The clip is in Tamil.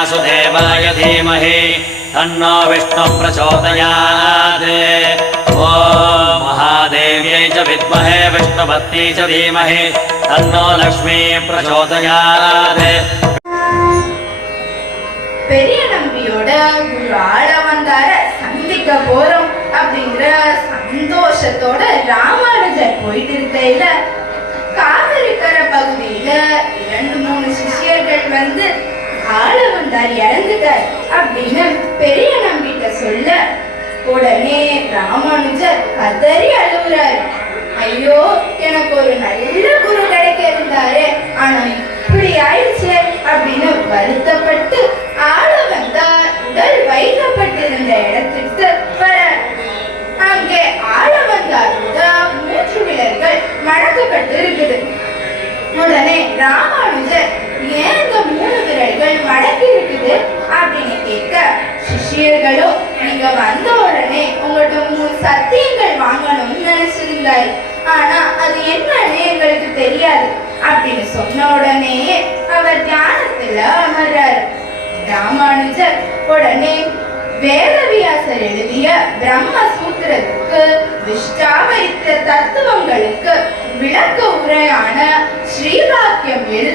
विद्महे वासुदेवाय धीमहि तन्नो विष्णु प्रचोदयात् ॐ महादेव्यै च विद्महे विष्णुपत्नी च धीमहि तन्नो लक्ष्मी प्रचोदयात् பெரிய நம்பியோட குரு ஆள வந்தார சந்திக்க போறோம் அப்படிங்கிற சந்தோஷத்தோட ராமானுஜர் போயிட்டு இருக்கையில காவிரிக்கரை பகுதியில இரண்டு மூணு சிஷ்யர்கள் வந்து ஆள வந்தார் இறந்துட்டார் அப்படின்னு பெரிய நம்பிட்ட சொல்ல. உடனே ராமானுஜர் கதறி அழுகுறாரு. ஐயோ எனக்கு ஒரு நல்ல குரு கிடைக்க இருந்தாரு ஆனா இப்படி ஆயிடுச்சு அப்படின்னு வருத்தப்பட்டு ஆள வந்தா உடல் வந்த உடனே உங்கள்கிட்ட மூணு சத்தியங்கள் வாங்கணும்னு நினைச்சிருந்தாரு. ஆனா அது என்னன்னு எங்களுக்கு தெரியாது. அப்படின்னு சொன்ன உடனே அவர் தியானத்துல அமர்றாரு. ராமானுஜர் உடனே வேதவியாசர் எழுதிய பிரம்ம சூத்திரத்துக்கு விஷ்டாவரித்த தத்துவங்களுக்கு விளக்க உரையான ஸ்ரீவாக்கியம் எழுதுறேன்